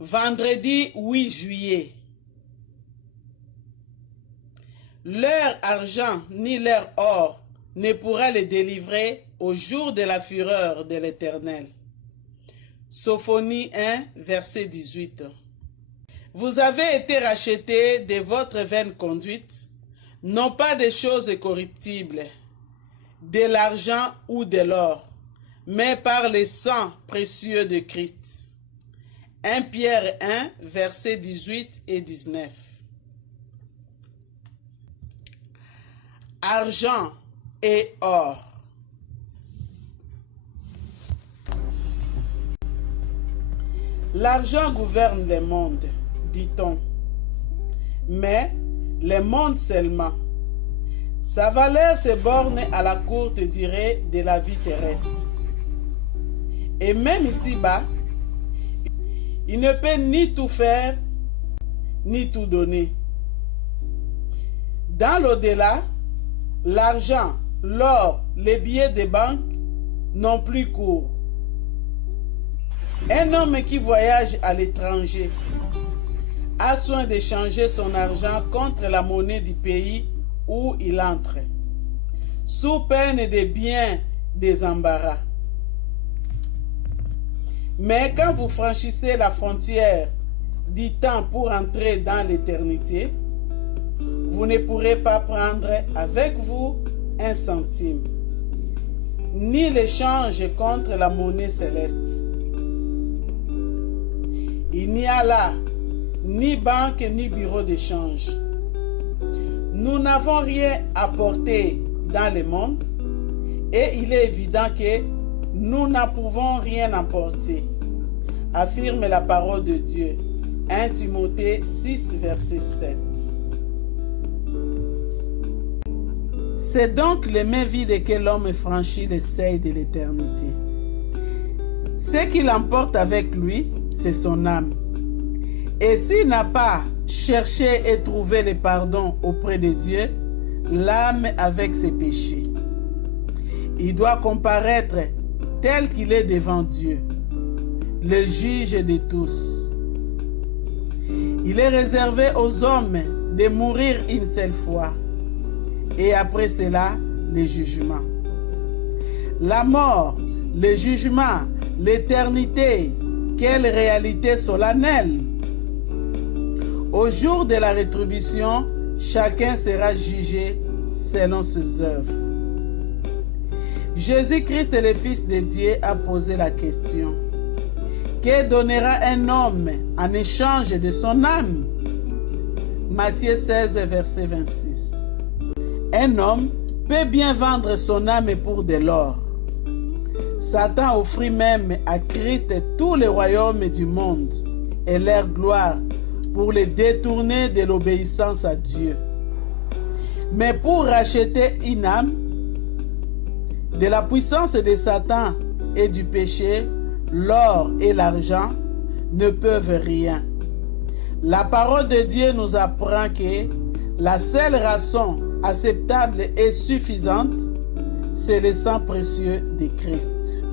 Vendredi 8 juillet. Leur argent ni leur or ne pourra les délivrer au jour de la fureur de l'Éternel. Sophonie 1, verset 18. Vous avez été rachetés de votre vaine conduite, non pas des choses corruptibles, de l'argent ou de l'or, mais par le sang précieux de Christ. 1 Pierre 1, versets 18 et 19. Argent et or. L'argent gouverne le monde, dit-on, mais le monde seulement. Sa valeur se borne à la courte durée de la vie terrestre. Et même ici-bas, il ne peut ni tout faire, ni tout donner. Dans l'au-delà, l'argent, l'or, les billets de banque n'ont plus cours. Un homme qui voyage à l'étranger a soin de changer son argent contre la monnaie du pays où il entre, sous peine de bien des embarras. Mais quand vous franchissez la frontière du temps pour entrer dans l'éternité, vous ne pourrez pas prendre avec vous un centime, ni l'échange contre la monnaie céleste. Il n'y a là ni banque ni bureau d'échange. Nous n'avons rien apporté dans le monde et il est évident que nous n'en pouvons rien emporter, affirme la parole de Dieu. 1 Timothée 6, verset 7. C'est donc les mains vides que l'homme franchit le seuil de l'éternité. Ce qu'il emporte avec lui, c'est son âme. Et s'il n'a pas cherché et trouvé le pardon auprès de Dieu, l'âme avec ses péchés, il doit comparaître tel qu'il est devant Dieu, le juge de tous. Il est réservé aux hommes de mourir une seule fois, et après cela, le jugement. La mort, le jugement, l'éternité, quelle réalité solennelle! Au jour de la rétribution, chacun sera jugé selon ses œuvres. Jésus-Christ, le Fils de Dieu, a posé la question: que donnera un homme en échange de son âme? Matthieu 16, verset 26. Un homme peut bien vendre son âme pour de l'or. Satan offrit même à Christ tous les royaumes du monde et leur gloire pour les détourner de l'obéissance à Dieu. Mais pour racheter une âme de la puissance de Satan et du péché, l'or et l'argent ne peuvent rien. La parole de Dieu nous apprend que la seule rançon acceptable et suffisante, c'est le sang précieux de Christ.